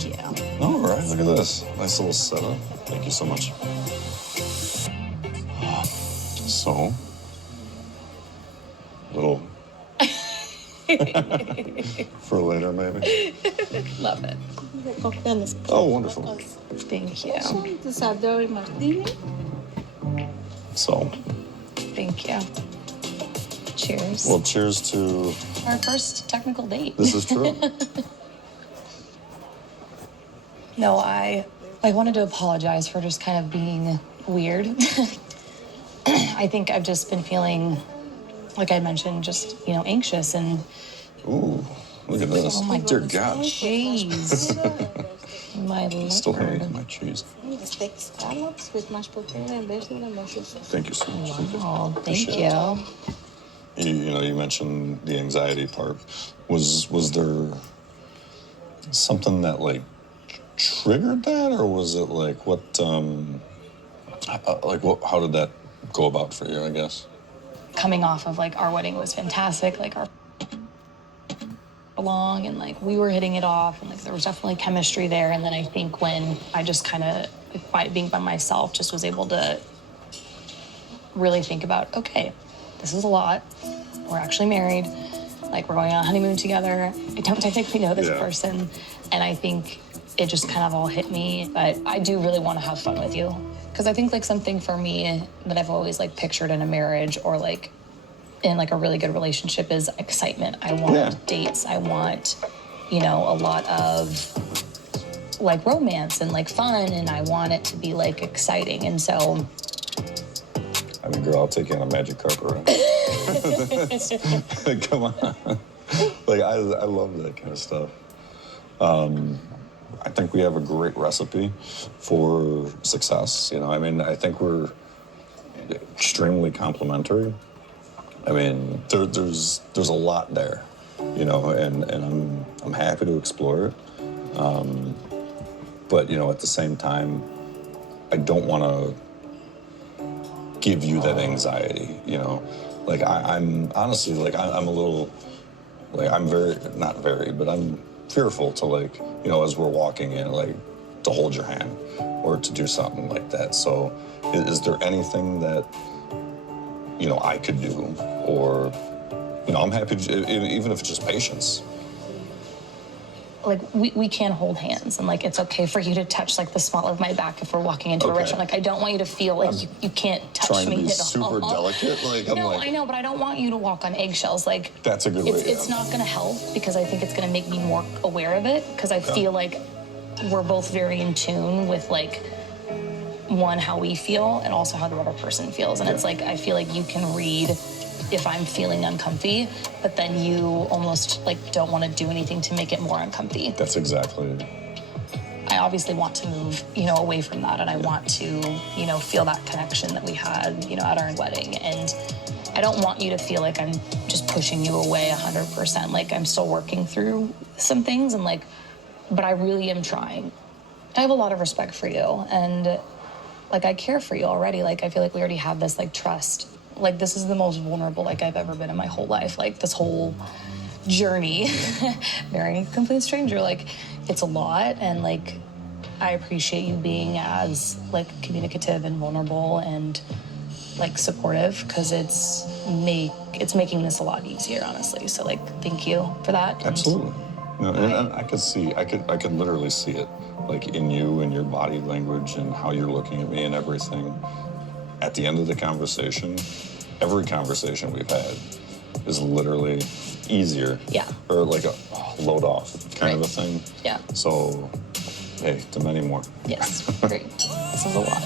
Thank you. All right, look at this. Nice little setup. Thank you so much. So, little for later, maybe. Love it. Oh, wonderful. Thank you. So, Thank you. Cheers. well, cheers to Our first technical date. this is true. No, I wanted to apologize for just kind of being weird. I think I've just been feeling, like I mentioned, just, anxious and... Ooh, look at this. Oh, my Dear God. Cheese. My Lord. Still hating my cheese. Steak scallops with mashed potato and basil and mushrooms. Thank you so much. Oh, thank Appreciate you. You mentioned the anxiety part. Was there something that like triggered that, or was it like what how did that go about for you, I guess? Coming off of like our wedding was fantastic, like our along and like we were hitting it off and like there was definitely chemistry there. And then I think when I just kind of by being by myself just was able to really think about, okay, this is a lot. We're actually married. Like we're going on a honeymoon together. I don't technically know this person. And I think it just kind of all hit me. But I do really want to have fun with you. Because I think like something for me that I've always like pictured in a marriage or like in like a really good relationship is excitement. I want dates. I want, a lot of like romance and like fun. And I want it to be like exciting. And so. I mean, girl, I'll take you on a magic carpet ride. Come on. Like, I love that kind of stuff. I think we have a great recipe for success. I mean, I think we're extremely complementary. I mean, there's a lot there, and I'm happy to explore it. But, at the same time, I don't want to give you that anxiety, Like, I'm honestly, like, I'm a little, like, not very, but I'm fearful to, like, as we're walking in, like, to hold your hand or to do something like that. So is there anything that, I could do? Or, I'm happy to, even if it's just patience. Like, we can hold hands, and, like, it's okay for you to touch, like, the small of my back if we're walking into a restaurant. Like, I don't want you to feel like you can't touch me at all. Super delicate. Like, no, I know, but I don't want you to walk on eggshells. Like, that's a good way. It's not going to help because I think it's going to make me more aware of it because I feel like we're both very in tune with, like, one, how we feel and also how the other person feels. And it's like, I feel like you can read if I'm feeling uncomfy, but then you almost like don't want to do anything to make it more uncomfy. That's exactly it. I obviously want to move, away from that, and I want to, feel that connection that we had, at our wedding. And I don't want you to feel like I'm just pushing you away 100%. Like, I'm still working through some things, and like, but I really am trying. I have a lot of respect for you, and like, I care for you already. Like, I feel like we already have this like trust. Like, this is the most vulnerable, like, I've ever been in my whole life. Like, this whole journey, marrying a complete stranger, like, it's a lot. And, like, I appreciate you being as, like, communicative and vulnerable and, like, supportive, because it's making this a lot easier, honestly. So, like, thank you for that. Absolutely. And I could literally see it, like, in you and your body language and how you're looking at me and everything. At the end of the conversation, every conversation we've had is literally easier. Yeah. Or like a load off kind of a thing. Yeah. So, hey, to many more. Yes, great. This is a lot.